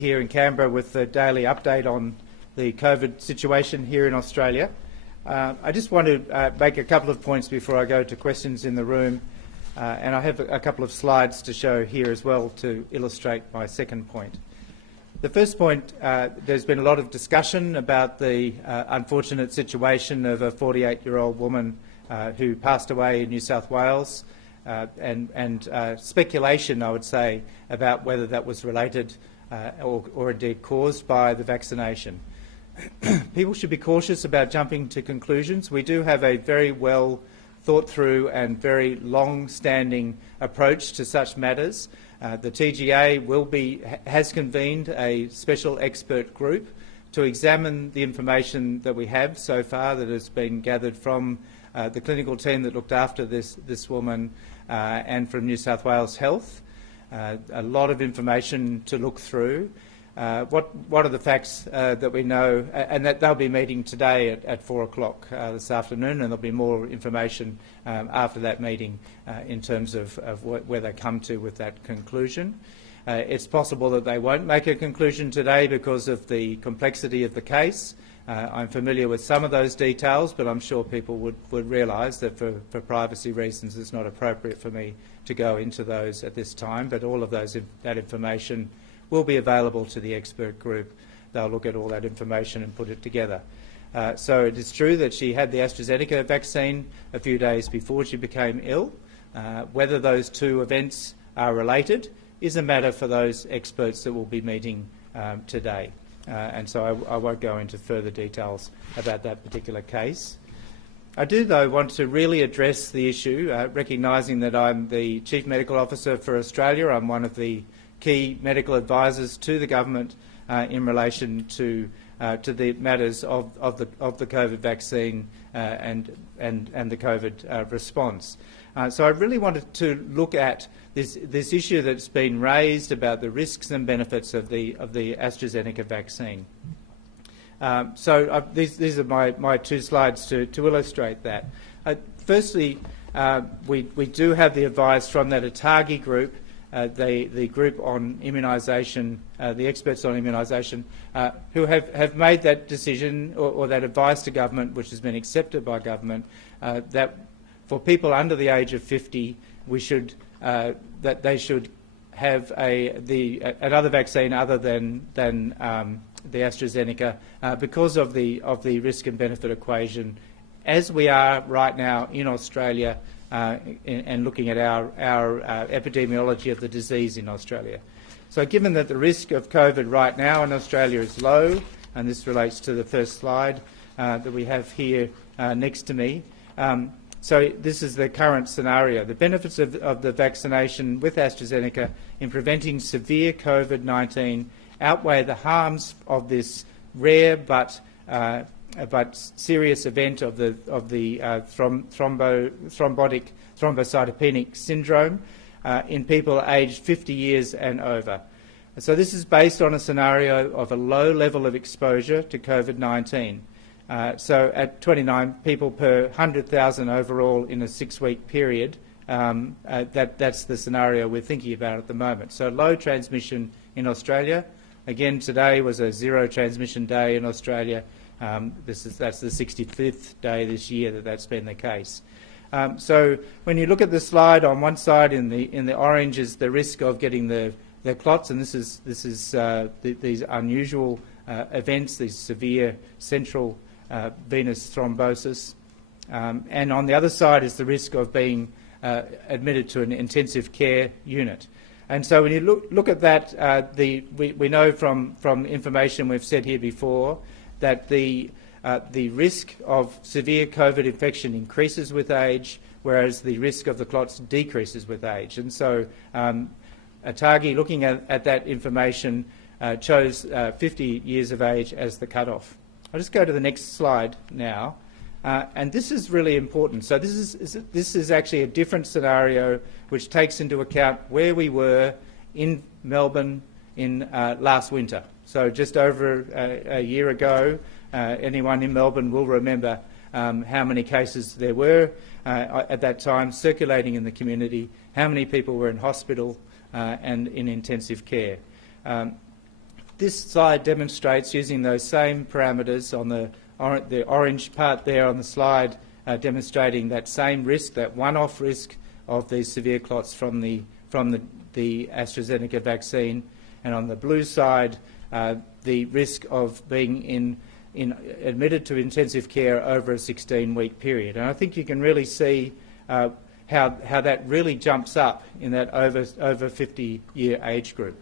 Here in Canberra with the daily update on the COVID situation here in Australia. I just want to make a couple of points before I go to questions in the room, and I have a couple of slides to show here as well to illustrate my second point. The first point, there's been a lot of discussion about the unfortunate situation of a 48-year-old woman who passed away in New South Wales, and speculation, I would say, about whether that was related or indeed caused by the vaccination. People should be cautious about jumping to conclusions. We do have a very well thought through and very long-standing approach to such matters. The TGA has convened a special expert group to examine the information that we have so far that has been gathered from the clinical team that looked after this woman and from New South Wales Health. A lot of information to look through. What are the facts that we know? And that they'll be meeting today at 4 o'clock this afternoon, and there'll be more information after that meeting in terms of where they come to with that conclusion. It's possible that they won't make a conclusion today because of the complexity of the case. I'm familiar with some of those details, but I'm sure people would realise that for privacy reasons it's not appropriate for me to go into those at this time, but all of that information will be available to the expert group. They'll look at all that information and put it together. So it is true that she had the AstraZeneca vaccine a few days before she became ill. Whether those two events are related is a matter for those experts that will be meeting today. And so I won't go into further details about that particular case. I do, though, want to really address the issue, recognising that I'm the Chief Medical Officer for Australia. I'm one of the key medical advisors to the government in relation to the matters of the COVID vaccine and the COVID response. So I really wanted to look at this issue that's been raised about the risks and benefits of the AstraZeneca vaccine. These are my two slides to illustrate that. Firstly, we do have the advice from that ATAGI group, the group on immunisation, the experts on immunisation, who have made that decision or that advice to government, which has been accepted by government, that for people under the age of 50, that they should have another vaccine other than the AstraZeneca because of the risk and benefit equation, as we are right now in Australia and looking at our epidemiology of the disease in Australia. So given that the risk of COVID right now in Australia is low, and this relates to the first slide that we have here next to me, so this is the current scenario. The benefits of the vaccination with AstraZeneca in preventing severe COVID-19 outweigh the harms of this rare but serious event of the thrombocytopenic syndrome in people aged 50 years and over. So this is based on a scenario of a low level of exposure to COVID-19. So at 29 people per 100,000 overall in a 6-week period, that's the scenario we're thinking about at the moment. So low transmission in Australia. Again, today was a zero transmission day in Australia. That's the 65th day this year that's been the case. So when you look at the slide, on one side in the orange is the risk of getting the clots, and this is these unusual events, these severe central venous thrombosis, and on the other side is the risk of being admitted to an intensive care unit. And so when you look at that, we know from information we've said here before that the risk of severe COVID infection increases with age, whereas the risk of the clots decreases with age. And so ATAGI, looking at that information, chose 50 years of age as the cutoff. I'll just go to the next slide now. And this is really important. So this is actually a different scenario which takes into account where we were in Melbourne in last winter. So just over a year ago, anyone in Melbourne will remember how many cases there were at that time circulating in the community, how many people were in hospital and in intensive care. This slide demonstrates, using those same parameters on the orange part there on the slide, demonstrating that same risk, that one-off risk of these severe clots from the AstraZeneca vaccine, and on the blue side, the risk of being admitted to intensive care over a 16-week period. And I think you can really see how that really jumps up in that over 50-year age group.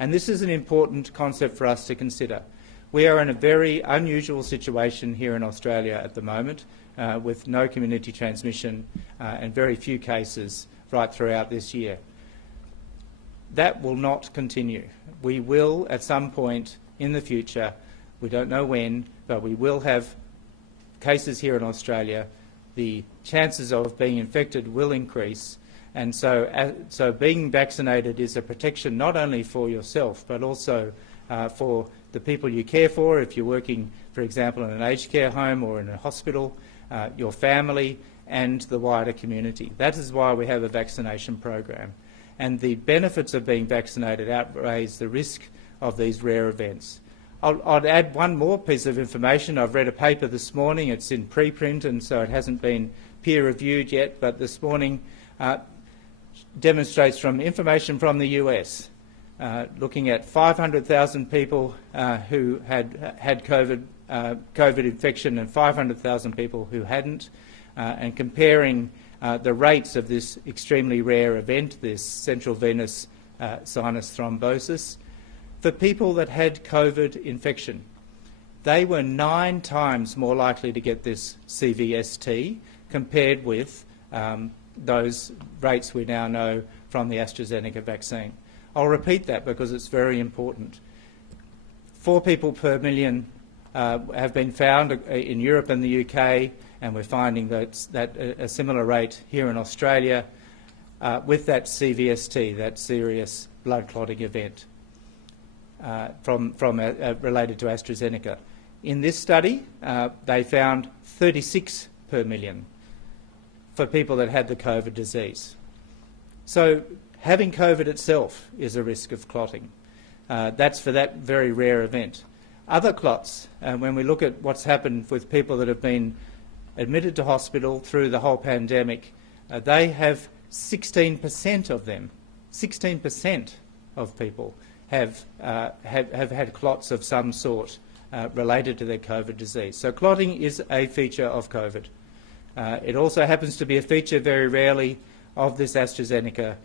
And this is an important concept for us to consider. We are in a very unusual situation here in Australia at the moment, with no community transmission and very few cases right throughout this year. That will not continue. We will, at some point in the future, we don't know when, but we will have cases here in Australia. The chances of being infected will increase, and so being vaccinated is a protection not only for yourself, but also for the people you care for, if you're working, for example, in an aged care home or in a hospital, your family and the wider community. That is why we have a vaccination program. And the benefits of being vaccinated outweighs the risk of these rare events. I'd add one more piece of information. I've read a paper this morning. It's in preprint, and so it hasn't been peer-reviewed yet, but this morning demonstrates from information from the US, looking at 500,000 people who had COVID infection and 500,000 people who hadn't, and comparing the rates of this extremely rare event, this central venous sinus thrombosis. For people that had COVID infection, they were 9 times more likely to get this CVST compared with those rates we now know from the AstraZeneca vaccine. I'll repeat that because it's very important. 4 people per million have been found in Europe and the UK, and we're finding that a similar rate here in Australia with that CVST, that serious blood clotting event related to AstraZeneca. In this study, they found 36 per million for people that had the COVID disease. So having COVID itself is a risk of clotting. That's for that very rare event. Other clots, when we look at what's happened with people that have been admitted to hospital through the whole pandemic, they have 16% of them, 16% of people have had clots of some sort related to their COVID disease. So clotting is a feature of COVID. It also happens to be a feature very rarely of this AstraZeneca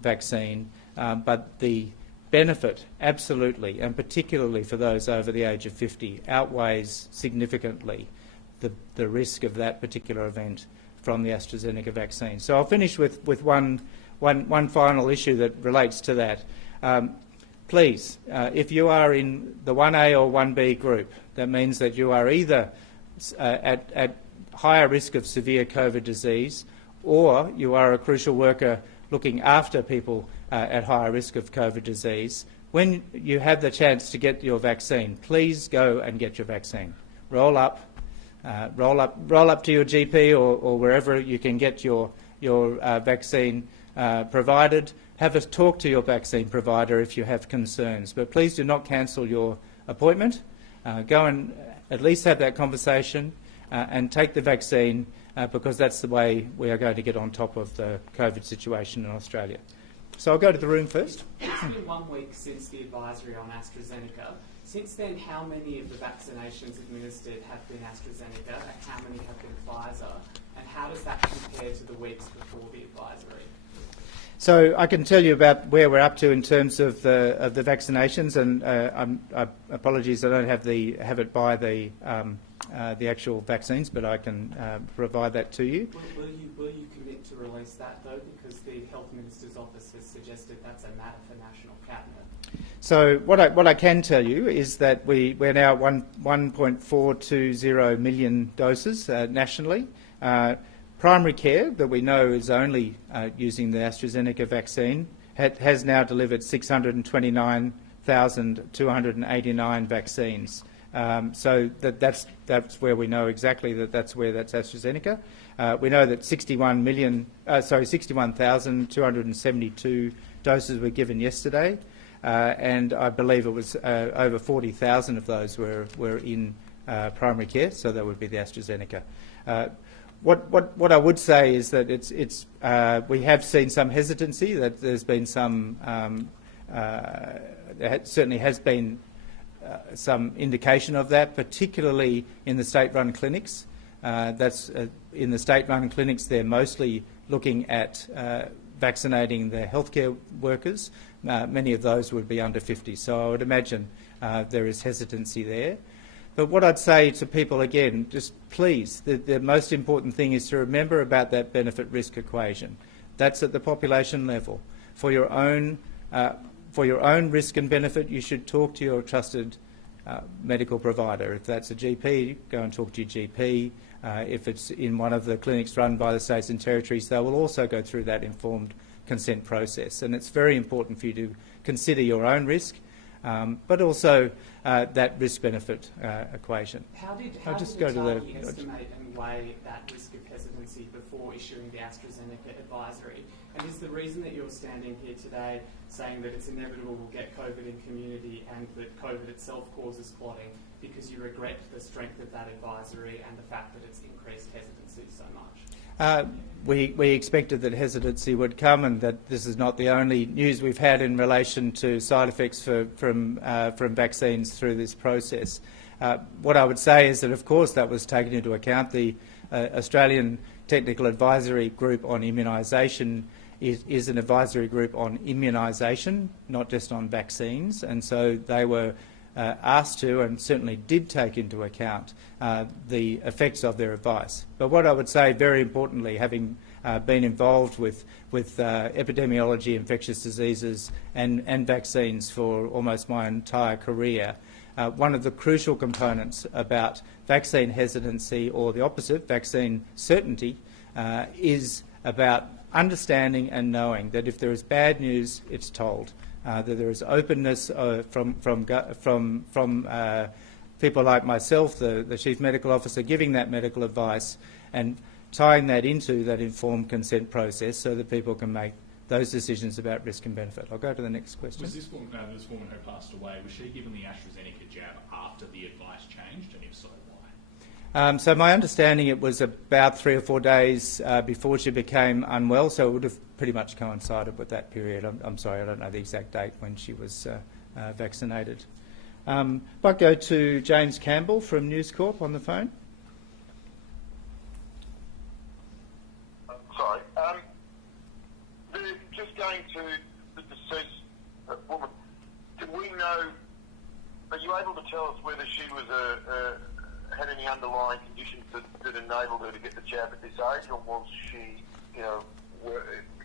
vaccine, but the benefit absolutely, and particularly for those over the age of 50, outweighs significantly the risk of that particular event from the AstraZeneca vaccine. So I'll finish with one final issue that relates to that. Please, if you are in the 1A or 1B group, that means that you are either at higher risk of severe COVID disease, or you are a crucial worker looking after people at higher risk of COVID disease. When you have the chance to get your vaccine, please go and get your vaccine. Roll up to your GP or wherever you can get your vaccine provided. Have a talk to your vaccine provider if you have concerns, but please do not cancel your appointment. Go and at least have that conversation and take the vaccine because that's the way we are going to get on top of the COVID situation in Australia. So I'll go to the room first. It's been 1 week since the advisory on AstraZeneca. Since then, how many of the vaccinations administered have been AstraZeneca and how many have been Pfizer? And how does that compare to the weeks before the advisory? So I can tell you about where we're up to in terms of the vaccinations, and apologies, I don't have it by the actual vaccines, but I can provide that to you. Will you commit to release that though, because the Health Minister's office has suggested that's a matter for National Cabinet? So what I can tell you is that we're now at 1.420 million doses nationally. Primary care, that we know is only using the AstraZeneca vaccine, has now delivered 629,289 vaccines. So that's where we know exactly that's AstraZeneca. We know that 61,272 doses were given yesterday. and I believe it was over 40,000 of those were in primary care, so that would be the AstraZeneca. What I would say is that we have seen some hesitancy, that there's been some, there certainly has been some indication of that, particularly in the state-run clinics. In the state-run clinics, they're mostly looking at vaccinating their healthcare workers. Many of those would be under 50, so I would imagine there is hesitancy there. But what I'd say to people again, just please, the most important thing is to remember about that benefit-risk equation. That's at the population level. For your own risk and benefit, you should talk to your trusted medical provider. If that's a GP, go and talk to your GP. If it's in one of the clinics run by the states and territories, they will also go through that informed consent process. And it's very important for you to consider your own risk, but also that risk-benefit equation. How did the estimate and weigh that risk of hesitancy before issuing the AstraZeneca advisory? And is the reason that you're standing here today saying that it's inevitable we'll get COVID in community and that COVID itself causes clotting because you regret the strength of that advisory and the fact that it's increased hesitancy so much? We expected that hesitancy would come, and that this is not the only news we've had in relation to side effects from vaccines through this process. What I would say is that, of course, that was taken into account. The Australian Technical Advisory Group on Immunisation is an advisory group on immunisation, not just on vaccines, and so they were asked to, and certainly did take into account, the effects of their advice. But what I would say, very importantly, having been involved with epidemiology, infectious diseases and vaccines for almost my entire career, one of the crucial components about vaccine hesitancy, or the opposite, vaccine certainty, is about understanding and knowing that if there is bad news, it's told. That there is openness from people like myself, the Chief Medical Officer, giving that medical advice and tying that into that informed consent process so that people can make those decisions about risk and benefit. I'll go to the next question. Was this woman who passed away, was she given the AstraZeneca jab after the advice changed, and if so, why? So my understanding, it was about 3 or 4 days before she became unwell, so it would have pretty much coincided with that period. I'm sorry, I don't know the exact date when she was vaccinated. But go to James Campbell from News Corp on the phone. Sorry. Just going to the deceased woman, do we know, are you able to tell us whether she was had any underlying conditions that enabled her to get the jab at this age, or was she, because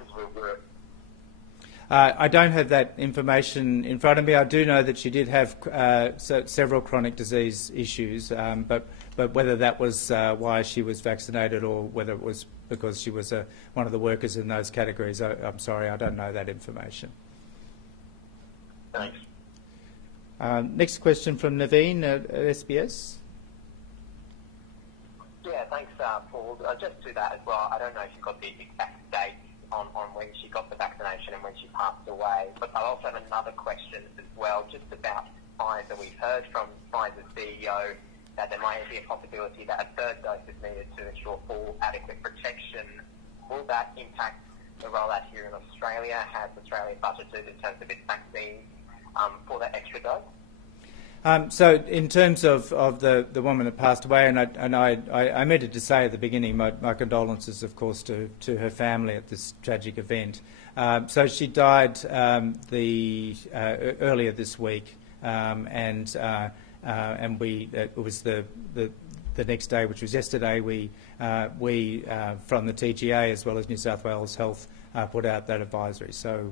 of her work? I don't have that information in front of me. I do know that she did have several chronic disease issues, but whether that was why she was vaccinated or whether it was because she was one of the workers in those categories, I'm sorry, I don't know that information. Thanks. Next question from Naveen at SBS. Yeah, thanks, Paul. Just to that as well, I don't know if you got the exact date on when she got the vaccination and when she passed away, but I also have another question as well, just about Pfizer. We've heard from Pfizer's CEO that there might be a possibility that a third dose is needed to ensure full adequate protection. Will that impact the rollout here in Australia? Has Australia budgeted in terms of its vaccines for that extra dose? So in terms of the woman that passed away, and I meant to say at the beginning, my condolences, of course, to her family at this tragic event. So she died earlier this week, and we it was the next day, which was yesterday. We from the TGA as well as New South Wales Health put out that advisory. So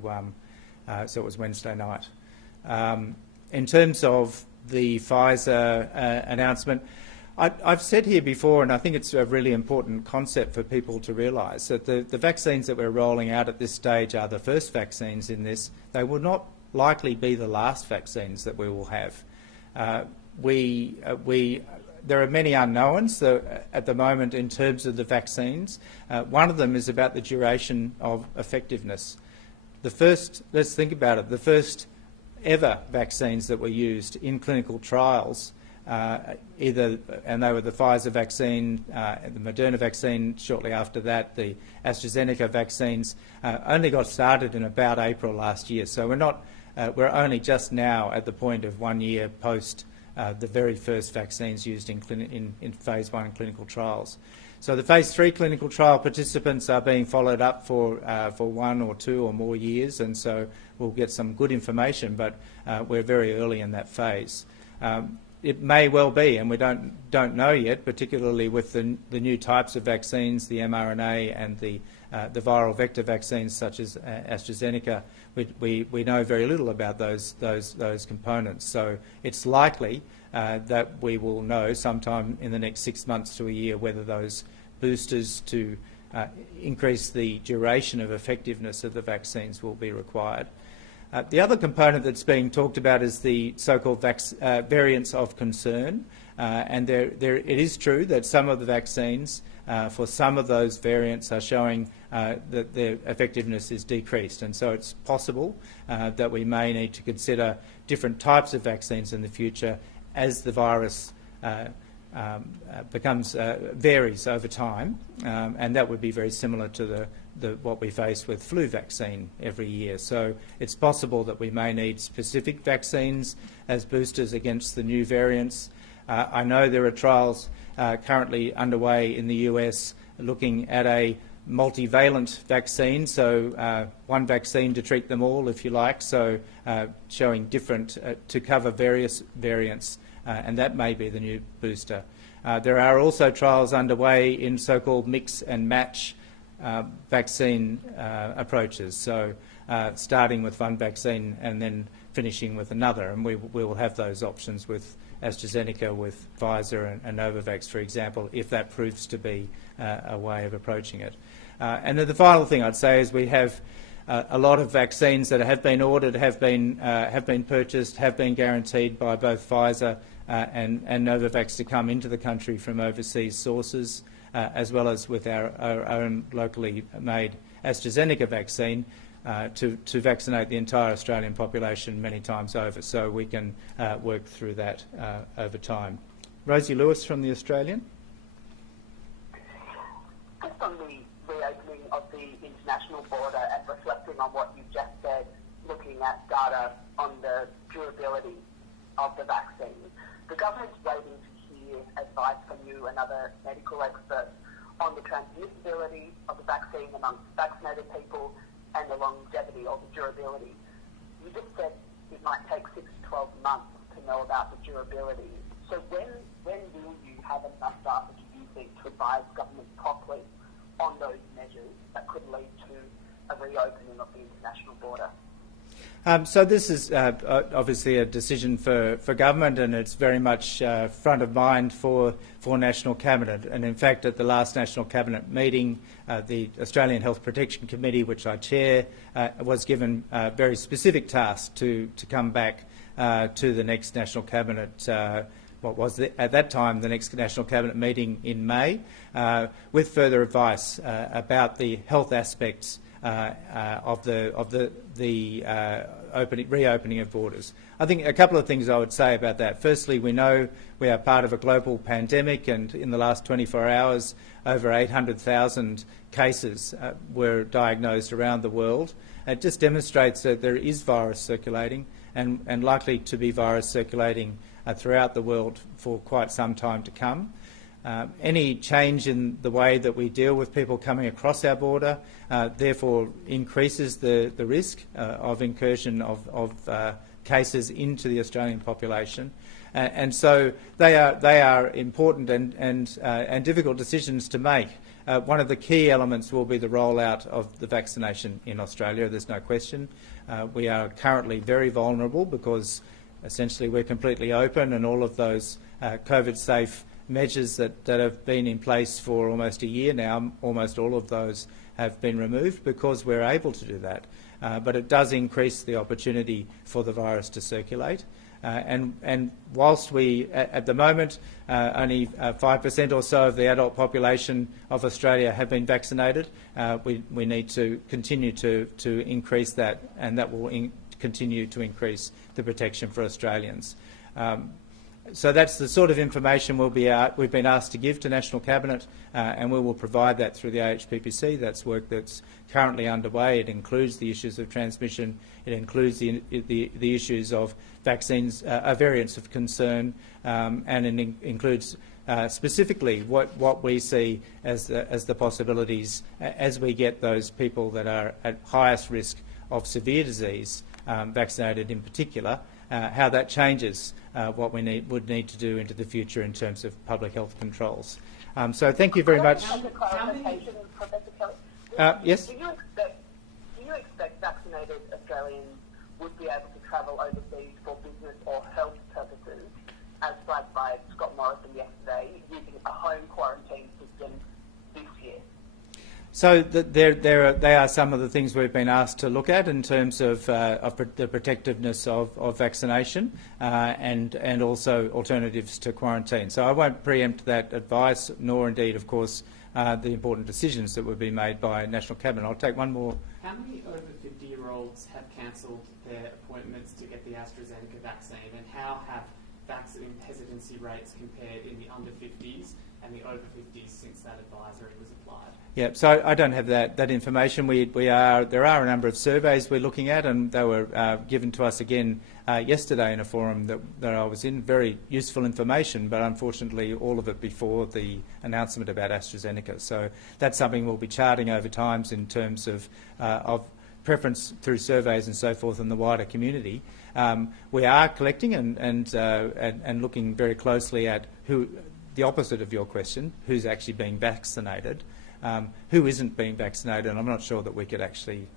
it was Wednesday night. In terms of the Pfizer announcement, I've said here before, and I think it's a really important concept for people to realise, that the vaccines that we're rolling out at this stage are the first vaccines in this. They will not likely be the last vaccines that we will have. There are many unknowns at the moment in terms of the vaccines. One of them is about the duration of effectiveness. Let's think about it, the first ever vaccines that were used in clinical trials, and they were the Pfizer vaccine, the Moderna vaccine shortly after that, the AstraZeneca vaccines, only got started in about April last year. So we're only just now at the point of 1 year post the very first vaccines used in phase 1 clinical trials. So the phase 3 clinical trial participants are being followed up for 1 or 2 or more years, and so we'll get some good information, but we're very early in that phase. It may well be, and we don't know yet, particularly with the new types of vaccines, the mRNA and the viral vector vaccines such as AstraZeneca. We know very little about those components. So it's likely that we will know sometime in the next 6 months to a year whether those boosters to increase the duration of effectiveness of the vaccines will be required. The other component that's being talked about is the so-called variants of concern, and it is true that some of the vaccines for some of those variants are showing that their effectiveness is decreased, and so it's possible that we may need to consider different types of vaccines in the future as the virus varies over time, and that would be very similar to what we face with flu vaccine every year. So it's possible that we may need specific vaccines as boosters against the new variants. I know there are trials currently underway in the US looking at a multivalent vaccine, so one vaccine to treat them all, if you like, so showing different to cover various variants, and that may be the new booster. There are also trials underway in so-called mix and match vaccine approaches, so starting with one vaccine and then finishing with another, and we will have those options with AstraZeneca, with Pfizer and Novavax, for example, if that proves to be a way of approaching it. And then the final thing I'd say is we have a lot of vaccines that have been ordered, have been purchased, have been guaranteed by both Pfizer and Novavax to come into the country from overseas sources, as well as with our own locally made AstraZeneca vaccine to vaccinate the entire Australian population many times over. So we can work through that over time. Rosie Lewis from The Australian. Just on the reopening of the international border and reflecting on what you just said, looking at data on the durability of the vaccine, the government's waiting to hear advice from you and other medical experts on the transmissibility of the vaccine amongst vaccinated people and the longevity or the durability. You just said it might take 6 to 12 months to know about the durability. So when will you have enough data, do you think, to advise government properly on those measures that could lead to a reopening of the international border? So this is obviously a decision for government, and it's very much front of mind for National Cabinet. And in fact, at the last National Cabinet meeting, the Australian Health Protection Committee, which I chair, was given a very specific task to come back to the next National Cabinet, what was at that time the next National Cabinet meeting in May, with further advice about the health aspects of the reopening of borders. I think a couple of things I would say about that. Firstly, we know we are part of a global pandemic, and in the last 24 hours, over 800,000 cases were diagnosed around the world. It just demonstrates that there is virus circulating, and likely to be virus circulating throughout the world for quite some time to come. Any change in the way that we deal with people coming across our border therefore increases the risk of incursion of cases into the Australian population. And so they are important and difficult decisions to make. One of the key elements will be the rollout of the vaccination in Australia, there's no question. We are currently very vulnerable because essentially we're completely open, and all of those COVID-safe measures that have been in place for almost a year now, almost all of those have been removed because we're able to do that. But it does increase the opportunity for the virus to circulate. And whilst we, at the moment, only 5% or so of the adult population of Australia have been vaccinated, we need to continue to increase that, and that will continue to increase the protection for Australians. So that's the sort of information we've been asked to give to National Cabinet, and we will provide that through the AHPPC. That's work that's currently underway. It includes the issues of transmission. It includes the issues of vaccines, variants of concern, and it includes specifically what we see as the possibilities as we get those people that are at highest risk of severe disease vaccinated in particular, how that changes what we would need to do into the future in terms of public health controls. So thank you very much. As a clarification, Professor Kelly, Yes? do you expect vaccinated Australians would be able to travel overseas for business or health purposes, as flagged by Scott Morrison yesterday, using a home quarantine system this year? So they are some of the things we've been asked to look at in terms of the protectiveness of vaccination and also alternatives to quarantine. So I won't preempt that advice, nor indeed, of course, the important decisions that will be made by National Cabinet. I'll take one more. How many over 50-year-olds have cancelled their appointments to get the AstraZeneca vaccine, and how have vaccine hesitancy rates compared in the under 50s and the over 50s since that advisory was applied? Yeah, so I don't have that information. There are a number of surveys we're looking at, and they were given to us again yesterday in a forum that I was in. Very useful information, but unfortunately all of it before the announcement about AstraZeneca. So that's something we'll be charting over times in terms of preference through surveys and so forth in the wider community. We are collecting and looking very closely at who, the opposite of your question, who's actually being vaccinated. Who isn't being vaccinated, and I'm not sure that we could actually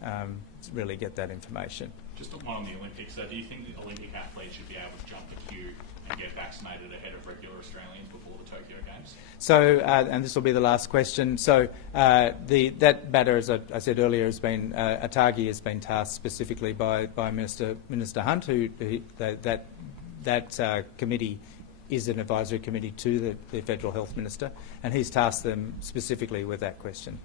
really get that information. Just one on the Olympics. So do you think the Olympic athletes should be able to jump the queue and get vaccinated ahead of regular Australians before the Tokyo Games? So, and this will be the last question. So that matter, as I said earlier, has been ATAGI has been tasked specifically by Minister Hunt, that committee is an advisory committee to the Federal Health Minister, and he's tasked them specifically with that question.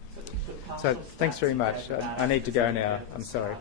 So thanks very much. I need to go now. I'm sorry.